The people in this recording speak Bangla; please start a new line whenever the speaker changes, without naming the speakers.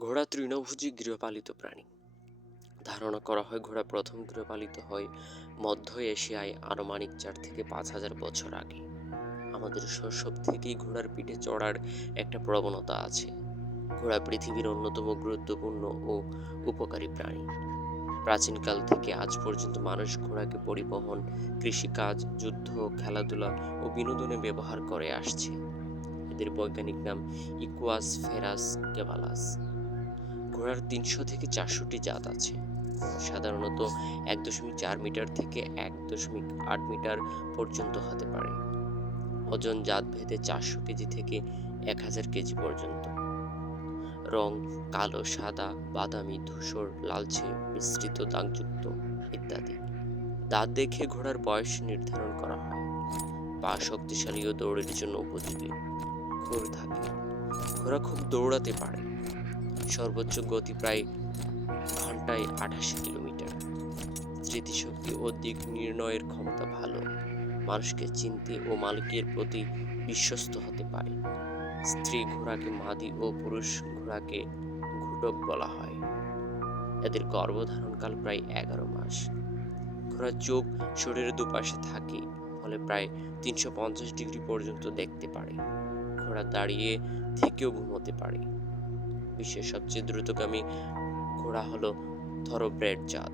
ঘোড়া তৃণভোজী গৃহপালিত প্রাণী। ধারণা করা হয় ঘোড়া প্রথম গৃহপালিত হয় মধ্য এশিয়ায় আনুমানিক চার থেকে পাঁচ হাজার বছর আগে। আমাদের শৈশব থেকেই ঘোড়ার পিঠে চড়ার একটা প্রবণতা আছে। ঘোড়া পৃথিবীর অন্যতম গুরুত্বপূর্ণ ও উপকারী প্রাণী। প্রাচীনকাল থেকে আজ পর্যন্ত মানুষ ঘোড়াকে পরিবহন, কৃষিকাজ, যুদ্ধ, খেলাধুলা ও বিনোদনে ব্যবহার করে আসছে। এদের বৈজ্ঞানিক নাম ইকুয়াস ফেরাস কেবালাস ঘোড়ার তিনশো থেকে চারশোটি জাত আছে। সাধারণত এক দশমিক চার মিটার থেকে এক দশমিক আট মিটার পর্যন্ত হতে পারে। ওজন জাত ভেদে চারশো কেজি থেকে এক হাজার কেজি পর্যন্ত। রং কালো, সাদা, বাদামি, ধূসর, লালচে, মিশ্রিত, দাগযুক্ত ইত্যাদি। দাঁত দেখে ঘোড়ার বয়স নির্ধারণ করা হয়। পা শক্তিশালী ও দৌড়ের জন্য উপযোগী। খুর থাকে। ঘোড়া খুব দৌড়াতে পারে। সর্বোচ্চ গতি প্রায় ঘন্টায় আঠাশি কিলোমিটার। স্মৃতিশক্তি ও দিক নির্ণয়ের ক্ষমতা ভালো। মানুষকে চিনতে ও মালিকের প্রতি বিশ্বস্ত হতে পারে। স্ত্রী ঘোড়াকে মাদি ও পুরুষ ঘোড়াকে ঘুটক বলা হয়। এদের গর্ভধারণকাল প্রায় এগারো মাস। ঘোড়ার চোখ শরীরের দুপাশে থাকে, ফলে প্রায় তিনশো পঞ্চাশ ডিগ্রি পর্যন্ত দেখতে পারে। ঘোড়া দাঁড়িয়ে থেকেও ঘুমোতে পারে। বিশ্বের সবচেয়ে দ্রুতগামী ঘোড়া হলো থরোব্রেড জাত।